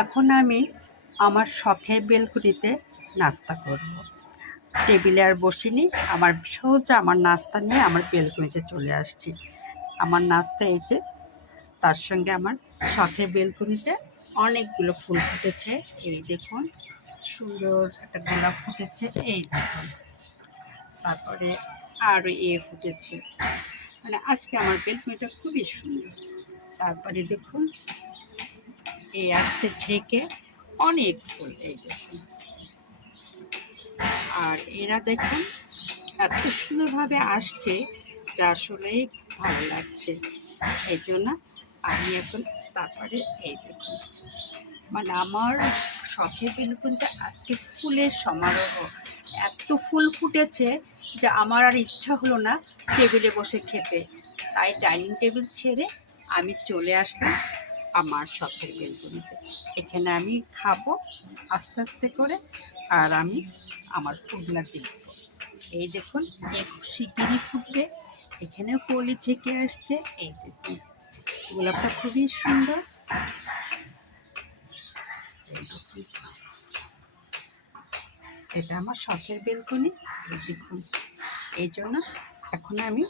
এখন আমি আমার শখের বেলকুনিতে নাস্তা করব। টেবিলে আর বসিনি, আমার সোজা আমার নাস্তা নিয়ে আমার বেলকুনিতে চলে আসছি। আমার নাস্তা এই যে, তার সঙ্গে আমার শখের বেলকুনিতে অনেকগুলো ফুল ফুটেছে। এই দেখুন, সুন্দর একটা গোলাপ ফুটেছে, এই দেখুন। তারপরে আরও ফুটেছে। মানে আজকে আমার বেলকুনিটা খুবই সুন্দর। তারপরে দেখুন, আসছে ঝেঁকে অনেক ফুল, এই দেখুন। আর এরা দেখুন এত সুন্দরভাবে আসছে, যা আসলেই ভালো লাগছে। এই জন্য আমি এখন, তারপরে এই দেখুন, মানে আমার শখের বেলকুনিতে আজকে ফুলের সমারোহ। এত ফুল ফুটেছে যে আমার আর ইচ্ছা হলো না টেবিলে বসে খেতে। তাই ডাইনিং টেবিল ছেড়ে আমি চলে আসলাম আমার শখের বেলকুনিতে। এখানে আমি খাবো আস্তে আস্তে করে, আর আমি আমার ফুলগুলা দেখব। এই দেখুন, একটু শিগগিরই ফুটবে। এখানেও কলি ছেঁকে আসছে, এই দেখুন। গোলাপটা খুবই সুন্দর। এই দেখুন, এটা আমার শখের বেলকনি। এই দেখুন, এই জন্য এখন আমি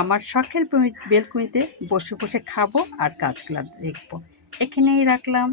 আমার শখের বেলকনিতে বসে বসে খাবো আর গাছগুলা দেখবো। এখানেই রাখলাম।